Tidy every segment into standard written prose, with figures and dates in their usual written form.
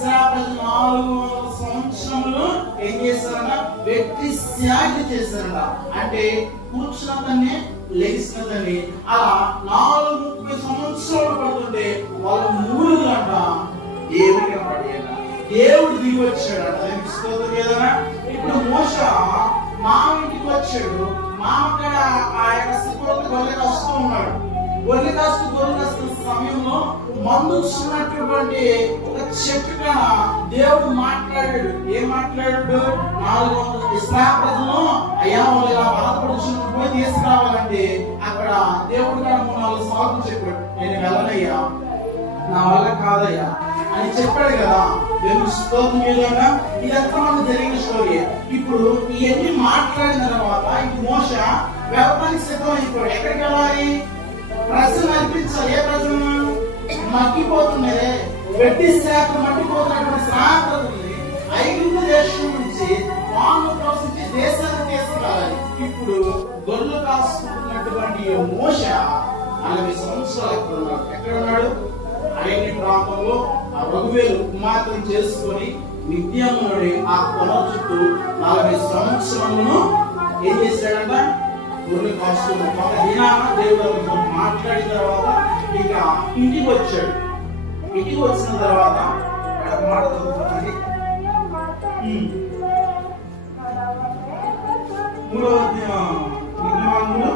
ఇశ్రాయేలు 400 సంవత్సరములు ఏం చేశారట? వెట్టి శాంతి చేశారట. అంటే కూర్చున్నదాన్ని లేచినదాన్ని అలా 430 సంవత్సరాలు పడుతుంటే వాళ్ళ మూలుగంట దేవుడికి పడేట దేవుడు దిగి వచ్చాడట. స్తోత్రం ఏదైనా. ఇప్పుడు మోషే మామ ఇంటికి వచ్చాడు. మామక్కడ ఆ యొక్క స్థితిలో గొర్రె కాస్తూ ఉన్నాడు. గొర్రె కాస్తున్న సమయంలో మందున్నటువంటి ఒక చెట్టు కన్నా దేవుడు మాట్లాడాడు. ఏం మాట్లాడాడు? 400 ఇశ్రాయేలు ప్రజలు అయ్యా వాళ్ళు ఇలా బాధపడుచున్న పోయి తీసుకురావాలంటే అక్కడ దేవుడు కానీ 3-4 సార్లు చెప్పాడు, నేను వెళ్ళనయ్యా, నా వల్ల కాదయ్యా అని చెప్పాడు కదా. దేవుడు స్తోత్రం ఏదైనా. ఇదంతా మనకు జరిగిన స్టోరీ. ఇప్పుడు ఇవన్నీ మాట్లాడిన తర్వాత ఇప్పుడు మోషే వెళ్ళడానికి సిద్ధం అయిపోయాడు. ఎక్కడికి వెళ్ళాలి? ప్రజలు అనిపించాలి. ఏ ప్రజలు? మట్టిపోతున్నాయి, వెట్టి శాఖ మట్టిపోతున్నటువంటి సాంప్రదాయాన్ని ఐగుప్తు దేశం నుంచి వాను ప్రవశించి దేశాన్ని తీసుకురావాలి. ఇప్పుడు గొర్రెలు కాసుకుంటున్నటువంటి మోషే 40 సంవత్సరాలు ఎక్కడ ఉన్నాడు? అరణ్య ప్రాంతంలో ఆ రఘువేలు కుమార్తెను చేసుకొని మిద్యానుడి ఆ కొన చుట్టూ 40 సంవత్సరములను ఏం చేశాడంట? గొర్రెలు కాస్తున్నాడు. ఒక దినాన దేవుడు మాట్లాడిన తర్వాత ఇక ఇంటికి వచ్చాడు. ఇంటికి వచ్చిన తర్వాత మాట చదువుతుంది. 3వ అధ్యాయము 4:18.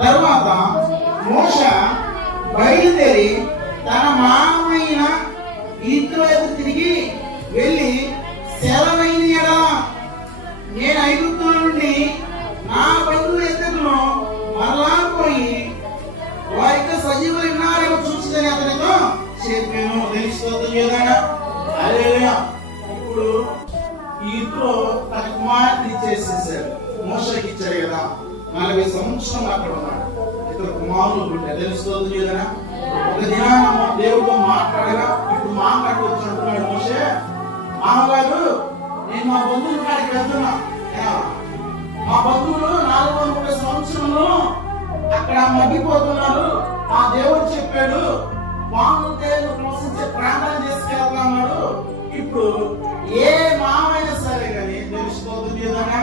తర్వాత మోషే బయలుదేరి తన మామైన యిత్రో ఎదురు తిరిగి వెళ్ళి సెలవైన యెడల నేను ఐగుప్తు నుండి నా బంధువుల ఎద్దకును మరలా పోయి వారి యొక్క సజీవులు ఉన్నారేమో చూస్తుందని అతనితో చెప్పాను. తెలుసుకోదా? హల్లెలూయా. ఇప్పుడు యిత్రో తన కుమార్తె ఇచ్చేసేసాడు. మోషేకి ఇచ్చాడు కదా. 40 సంవత్సరాలు అక్కడ ఉన్నాడు. ఇద్దరు కుమారులు పుట్టారు. తెలుసుకోదా? ఒక దినాన దేవుడితో మాట్లాడగా ఇప్పుడు మాట్లాడి వచ్చి అంటున్నాడు మోషే, మామగారు నేను మా బంధువుల కాడికి వెళ్తున్నా. మా బంధువులు 430 సంవత్సరంలో అక్కడ మగ్గిపోతున్నారు. ఆ దేవుడు చెప్పాడు వాను దేవుడు ప్రవశించే ప్రాంతాన్ని తీసుకెళ్తున్నాడు. ఇప్పుడు ఏ మామైనా సరే కానీ తెలుసుకోదా?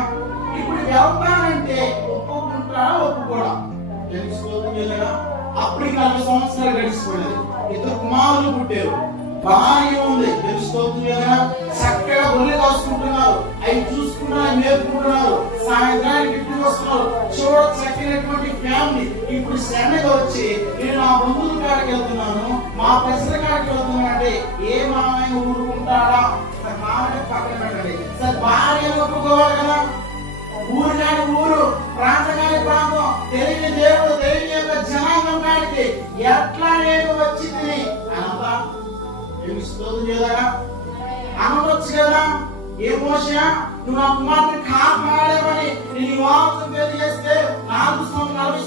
ఇప్పుడు వెళ్తానంటే ఒప్పుకుంటారా? ఒప్పుకోడా? తెలుసుకోదా? అప్పుడు 40 సంవత్సరాలు గడిచిపోయినది. ఇద్దరు కుమారులు పుట్టారు. భార్య ఉంది. తెలుసుకోదా? చక్కగా గొర్రెలు కాసుకుంటున్నారు. అవి చూసుకుంటున్నారు, మేపుకుంటున్నారు. సాయంత్రానికి ఇంటికి వస్తున్నారు. చూడ చక్కనటువంటి ఫ్యామిలీ. ఇప్పుడు శ్రమగా వచ్చి నేను నా బంధువుల కాడికి వెళ్తున్నాను, మా ప్రజల కాడికి వెళ్తున్నాను అంటే ఏ మామైన ఊరుకుంటాడా? మామయ్య పక్కన పెట్టండి సార్. భార్య ఒప్పుకోవాలి కదా. ఊరు కాని ఊరు, ప్రాంతం కాని ప్రాంతం, తెలియని దేవుడు, తెలియని యొక్క జనాంగం కాడికి ఎట్లా నేను వచ్చి తిని అనంతా అనవచ్చు కదా. ఏ మోషే నువ్వు నా కుమార్తె కాపాడేమని నేను వివాహం తెలియజేస్తే 40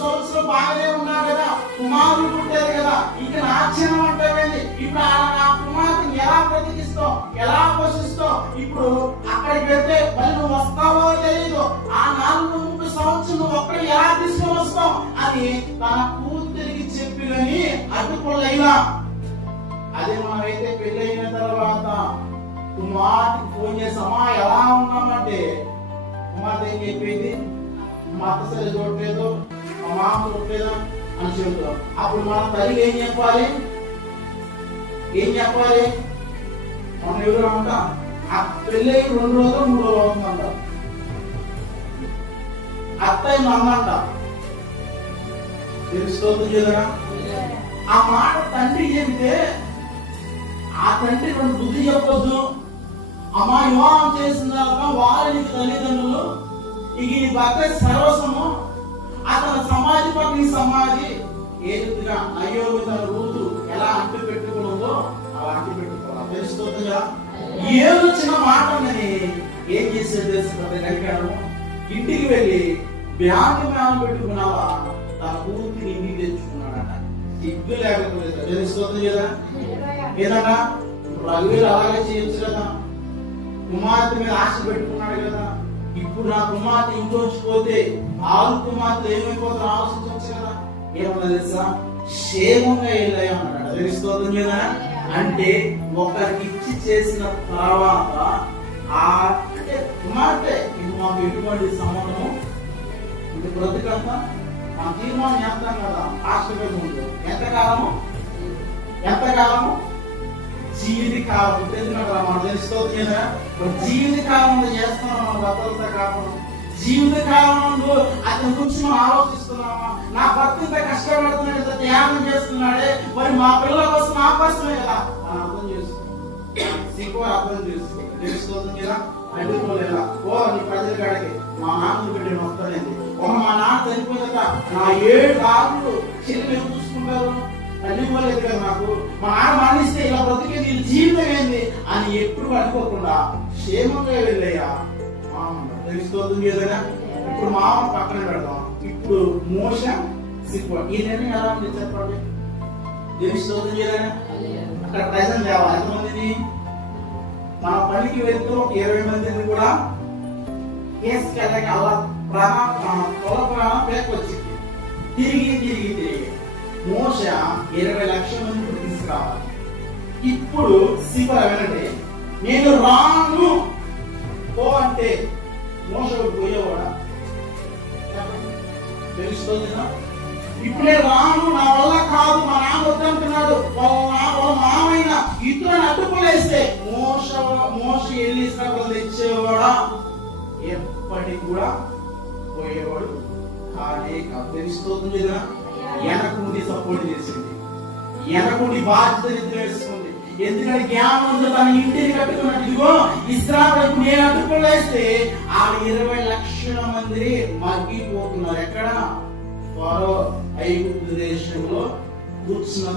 సంవత్సరాలు బాగానే ఉన్నావు కదా, కుమారులు పుట్టారు కదా, ఇక నాచ్యం అంటావేంది? ఇప్పుడు నా కుమార్తెని ఎలా బ్రతికిస్తావు, ఎలా పోషిస్తావు? ఇప్పుడు అక్కడికి వెళ్తే మళ్ళీ నువ్వు వస్తావో తెలియదు. ఆ 430 సంవత్సరం నువ్వు ఒక్కడి ఎలా తీసుకొని వస్తావు అని తన కూతురికి చెప్పి కానీ అడ్డుకోలేలా. అదే మనమైతే పెళ్లి అయిన తర్వాత కుమార్తెకి ఫోన్ చేసామా ఎలా ఉన్నామంటే కుమార్తె ఏం చెప్పింది? మా అత్త సరి చూడలేదు, మా మామ చూడలేదా అని చెబుతాం. అప్పుడు మన తల్లి ఏం చెప్పాలి? మనం ఎవరు అంట ఆ పెళ్లి 2 రోజులు 3 రోజులు అవుతుందంట. అత్తయ్య అమ్మంట. తెలుసుకోవచ్చు కదా. ఆ మాట తండ్రి చెబితే ఆ తండ్రి బుద్ధి చెప్పొద్దు. అమ్మా వివాహం చేసిన తర్వాత వారి తల్లిదండ్రులు ఇక నీ భర్త సర్వస్వము, అతని సమాధి పక్కన సమాధి ఏ రీతిగా అయ్యో తన రూతు ఎలా అంటు పెట్టుకున్నదో అలా అంటు పెట్టుకోవాలి. తెలుస్తుందిగా. ఏదో చిన్న మాట అన్నది ఏం చేసేది తెలుసుకుంటే కనికాను ఇంటికి వెళ్ళి బ్యాంకు మ్యాన్ పెట్టుకున్నావా తన పూర్తిని ఇంటికి తెచ్చుకున్నాడట. సిగ్గు లేకపోతే తెలుస్తుంది కదా. ఏదన్నా రఘువీరు అలాగే చేయొచ్చు కదా. కుమార్తె మీద ఆశ పెట్టుకున్నాడు కదా. ఇప్పుడు ఇప్పుడు నా కుమార్తె ఇంట్లోంచి పోతే 6 కుమార్తెలు ఏమైపోతారో ఆలోచించవచ్చు కదా. ఏమన్నా తెలుసా, క్షేమంగా వెళ్ళాయి అన్నాడు. తెలుస్తోంది కదా. అంటే ఒకరికి ఇచ్చి చేసిన తర్వాత అంటే కుమార్తె ఇది మాకు ఎటువంటి సంబంధము, ఇది బ్రతుకంతా మా తీర్మానం చేస్తాం కదా హాస్పిటల్ ముందు. ఎంతకాలము జీవితకాలం మనకు తెలుస్తోంది కదా. జీవితకాలంలో చేస్తున్నాం మన భర్తలతో కాకుండా. జీవితకాలంలో అతని గురించి మనం ఆలోచిస్తున్నామా, నా భర్త ఇంత కష్టపడుతున్నాడు, ఇంత త్యాగం చేస్తున్నాడే, మరి మా పిల్లల కోసం నా కోసమే కదా మనం అర్థం చేసుకో అర్థం చేసుకో. తెలుస్తోంది కదా. అడ్డుకోలేదా ఓ నీ ప్రజల కాడికి మా నాన్న బిడ్డను వస్తానండి. మా నాన్న చనిపోయిన నా 7 ఆకులు చెల్లి ఏం చూసుకుంటారు, అడ్డుకోలేదు కదా నాకు. మా నాన్న మరణిస్తే ఇలా బ్రతికే నీ జీవితం ఏంది అని ఎప్పుడు అనుకోకుండా క్షేమంగా వెళ్ళయ్యా తెలుస్తోంది ఏదైనా. ఇప్పుడు మామ పక్కన పెడతాం. ఇప్పుడు మోష సిక్కు ఈ నిర్ణయం ఎలా ఉంది చెప్పండి. తెలుస్తోంది ఏదైనా. అక్కడ ప్రజెంట్ తేవాలి ఎంతమందిని, మన పనికి వెళ్తూ 20 మందిని కూడా తీసుకెళ్ళక అలా ప్రాణం పేర్కొచ్చింది. తిరిగి మోష 20 లక్షల మంది తీసుకురావాలి. ఇప్పుడు సిబా వినండి, నేను రాను పో అంటే మోష పోయేవాడా? తెలుస్తుందా. ఇప్పుడు నేను రాను, నా వల్ల కాదు, మా నాన్న వద్దంటున్నాడు, వాళ్ళ మామైన ఇతరులను అడ్డుకోలేస్తే మోష వెళ్ళి ఇస్రాయేలు తెచ్చేవాడా? ఎప్పటికి కూడా పోయేవాడు కాదే కాదు. తెలుస్తుంది కదా. వెనకుండి సపోర్ట్ చేసింది, వెనకుండి బాధ్యత వేసుకుంది. ఎందుకంటే జ్ఞానం తన ఇంటిని కట్టుకున్నట్టు ఇదిగో ఇస్రాయేలు నేను అడ్డుకోలేస్తే ఆ 20 లక్షల మంది మగ్గిపోతున్నారు. ఎక్కడ? ఫరో ఐగుప్తు దేశంలో కూర్చున్న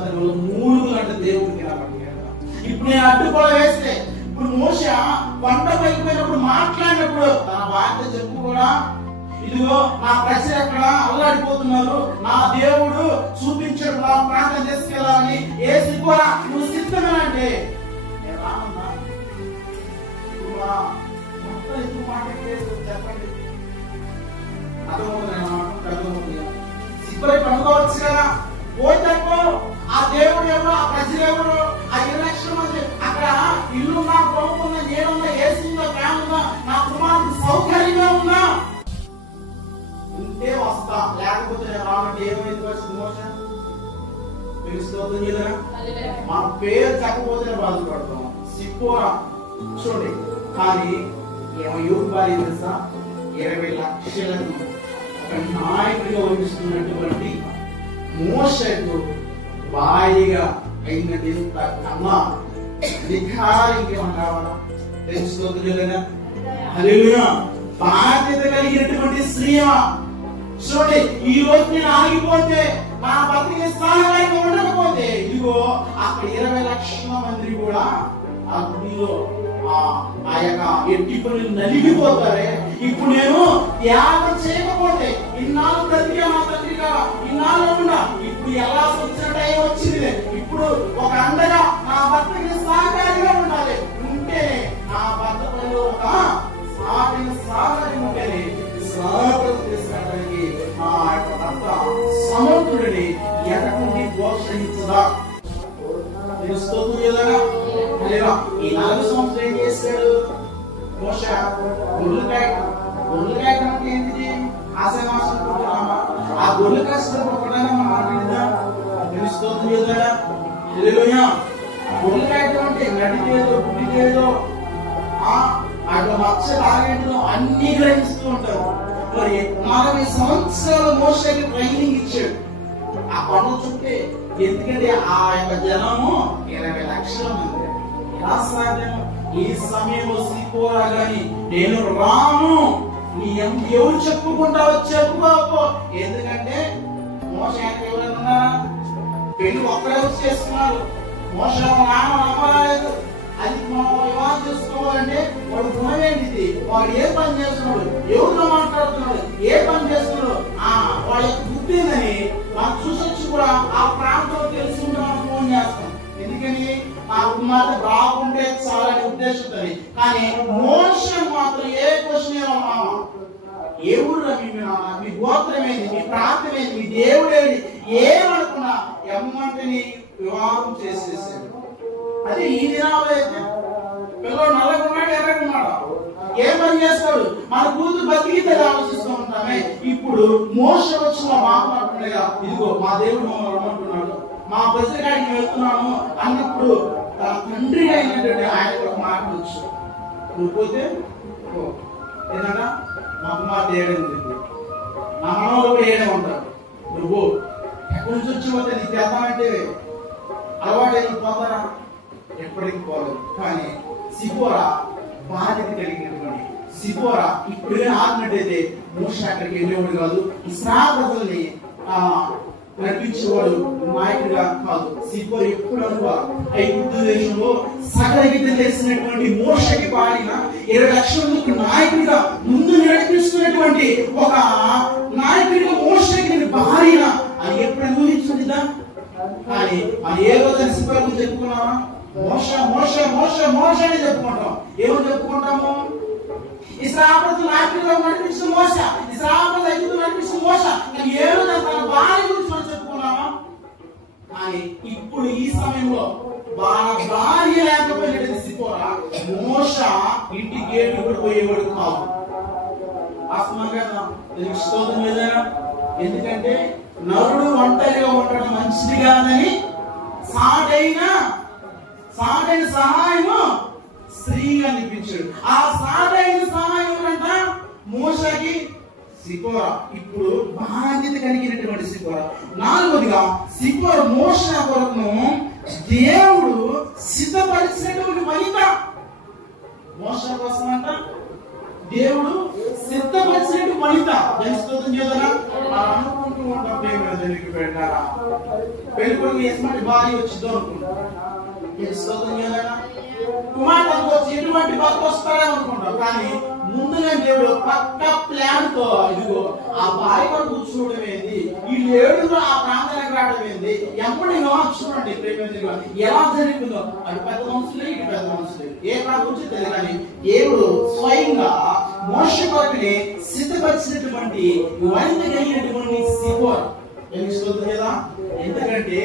3 గంటల దేవుడికి రాబట్టి. ఇప్పుడు నేను అడ్డుకోల వేస్తే, ఇప్పుడు మోష కొండ పైకిపోయినప్పుడు మాట్లాడినప్పుడు తన వార్త చెప్పు కూడా, ఇదిగో నా ప్రజలు ఎక్కడ అల్లాడిపోతున్నారు, నా దేవుడు చూపించాడు నా ప్రాంతం తీసుకెళ్ళాలని. ఏ సిగ్గురా నువ్వు సిద్ధమే అంటే నేను రానున్నా. మొత్తం ఎందుకు మాట్లాడలేదు చెప్పండి. అర్థమవుతుంది. సిగ్గురై పండుకోవచ్చు కదా. పోయినప్పుడు ఆ దేవుడు ఎవరు, ఆ ప్రజలు ఎవరు, ఆ 20 లక్షల మంది అక్కడ ఇల్లు నా కొనుక్కున్న, నేనున్నా, ఏసీలో ఫ్యాన్ ఉన్నా, నా కుమారుడు సౌకర్యంగా ఉన్నా ఉంటే వస్తా, లేకపోతే నేను రానంటే ఏమైంది వచ్చింది మోషన్ తెలుస్తుంది కదా. మన పేరు చెప్పకపోతే బాధపడతాం. సిక్కోరా చూడండి. కానీ ఎవరు భార్య తెలుసా, 20 లక్షలను ఒక నాయకుడిగా వర్ణిస్తున్నటువంటి మోషకు భారీగా అయిందండి. కన్నా అధికారం ఇంకేమన్నా కావాలా? తెలుస్తుంది కదా. హల్లెలూయా. బాధ్యత కలిగినటువంటి స్త్రీయా చూడండి. ఈ రోజు నేను ఆగిపోతే, నా భర్తకి సహాయంగా ఉండకపోతే, ఇదిగో అక్కడ 20 లక్షల మంది కూడా అగ్నిలో ఆ యొక్క ఎట్టి పనులు నలిగిపోతారే. ఇప్పుడు నేను త్యాగం చేయకపోతే, ఇన్నాళ్ళు బ్రతిగా మా తండ్రిగా ఇన్నాళ్ళు ఉన్నా, ఇప్పుడు ఎలా వచ్చిన టైం వచ్చింది. ఇప్పుడు ఒక అండగా నా భర్తకి సహకారిగా ఉండాలి. ఉంటే నా భర్త పనిలో ఒక సాగరి ఉంటేనే తీసుకురావడానికి ఆ యొక్క భర్త సమర్థుడిని ఎనకుండి ప్రోత్సహించదా తెలుస్తుంది కదా. ఈ 4 సంవత్సరాలు ఏం చేశాడు మోష? గొర్రెకాయ అంటే ఏంటిది? ఆశమాసం పుట్టినామా? ఆ గొర్రె కష్టం ఒకటానే మనం మాట్లాడిద్దాం. తెలుస్తుంది కదా. గొర్రెకాయ అంటే నడిచేదో పుట్టిదేదో అటు మచ్చ తాగేదో అన్ని గ్రహిస్తూ ఉంటారు. మరి 40 సంవత్సరాలు మోషకి ట్రైనింగ్ ఇచ్చాడు ఆ పనులు చుట్టే. ఎందుకంటే ఆ యొక్క జనము 20 లక్షల మంది. ఎలా సాధ్యం? ఈ సమయంలో సిపోరా గాని నేను రాను, నీ ఎవరు చెప్పుకుంటావో చెప్పుకోపో. ఎందుకంటే మోష ఎవరైనా ఉన్నారా? పెళ్లి ఒక్కడే వచ్చి చేసుకున్నారు. మోష నాన్న నమ్మలేదు. అది వివాహం చేసుకోవాలంటే వాడు గుణం ఏంటిది, వాడు ఏ పని చేస్తున్నాడు, ఎవరితో మాట్లాడుతున్నాడు, ఏ పని చేస్తున్నాడు, వాళ్ళ యొక్క బుద్ధి ఏందని మనం చూసొచ్చి కూడా ఆ ప్రాంతంలో తెలుసుకుంటే మనం ఫోన్ చేస్తాం. ఎందుకని ఆ కుమార్తె బాగుంటే చాలని ఉద్దేశంతో. కానీ మోషన్ మాత్రం ఏ క్వశ్చన్ గోత్రమేది, మీ ప్రాంతమేది, మీ దేవుడేది ఏమనుకున్నా ఎమ్మంటిని వివాహం చేసేసాడు. అదే ఈ దినాల్లో అయితే పిల్లలు నల్లగున్నాడు ఎర్రగున్నాడు ఏం పని చేస్తాడు, మన కూతురు బతికితే ఆలోచిస్తూ ఉంటామే. ఇప్పుడు మోషే వచ్చి మా మాట్లాడుతుండగా ఇదిగో మా దేవుడు మమ్మల్ని రమ్మంటున్నాడు, మా బతికాడికి వెళ్తున్నాను అన్నప్పుడు తన తండ్రి అయినటువంటి ఆయన ఒక మాట వచ్చు, నువ్వు పోతే ఏదన్నా మా కుమార్తె ఏడైంది, నా మనవలు కూడా ఏడే ఉంటారు, నువ్వు ఎక్కడి నుంచి వచ్చి పోతే నీకు చేద్దామంటే అలవాటు పోతారా, ఎప్పటికి పోలేదు. కానీ సిపోరా బాధ్యత కలిగినటువంటి సిపోరా ఇప్పుడు ఆగినట్టయితే మోషే అక్కడికి వెళ్ళేవాడు కాదు, ఇశ్రాయేలు ప్రజల్ని నడిపించేవాడు నాయకుడిగా కాదు. సిపోరా ఎప్పుడు అనుకో ఐగుప్తు దేశంలో సకల విద్య తెలిసినటువంటి మోషేకి పాడిన 20 లక్షల మందికి నాయకుడిగా ముందు నడిపిస్తున్నటువంటి ఒక నాయకుడిగా మోషేకి భార్య అని ఎప్పుడైనా ఊహించుకుంటుందా? కానీ మనం ఏ రోజు సిపోరా గురించి చెప్పుకున్నామా? మోషే మోషే మోషే మోషే అని చెప్పుకుంటాం. ఏమని చెప్పుకుంటాము? ఇశ్రాయేలు నాయకుడిగా నడిపించిన మోషే, ఇశ్రాయేలు ఐగుప్తు నడిపించిన మోషే. కానీ ఏ రోజు తన భార్య గురించి మనం చెప్పుకున్నామా? కానీ ఇప్పుడు ఈ సమయంలో భార్య లేకపోయినటువంటి సిపోరా మోషే ఇంటి గేటు కూడా పోయేవాడు కాదు. స్తోత్రం లేదా? ఎందుకంటే నరుడు ఒంటరిగా ఉండడం మంచిది కాదని సాటైన సహాయము స్త్రీగా అనిపించాడు. ఆ సాటైన సహాయం అంట మోషేకి సిపోరా. ఇప్పుడు బాధ్యత కలిగినటువంటి సిపోరా. 4వదిగా సిపోరా మోషే కొరకును దేవుడు సిద్ధపరిచినటువంటి వనిత. మోషే కోసం అంట దేవుడు సిద్ధపరిచినటువంటి వనిత. స్తోత్రం చేద్దారా? అనుకుంటూ ఉంటాం దేవుడికి పెట్టారా పెళ్ళికొడుకు ఎటువంటి భార్య వచ్చిందో అనుకుంటాం. స్తోత్రం చేద్దారా? కుమార్తె అనుకోవచ్చు ఎటువంటి భర్త వస్తారో అనుకుంటాం. కానీ ముందుగా దేవుడు పక్క ప్లాన్ తో ఇదిగో ఆ భార్య కూడా కూర్చోవడం ఏంది, ఈ లేడుగా ఆ ప్రాంతానికి రావడం ఏంది, ఎప్పుడు చూడండి ఎలా జరిగిందో. అటు పెద్ద మనుషులే ఇటు పెద్ద మనుషులే ఏ ప్రాంతం వచ్చి తెలియదు. కానీ దేవుడు స్వయంగా మోషే కొరకుని సిద్ధపరిచినటువంటి వనిత కలిగినటువంటి సిపోరా. స్తోత్రం కదా? ఎందుకంటే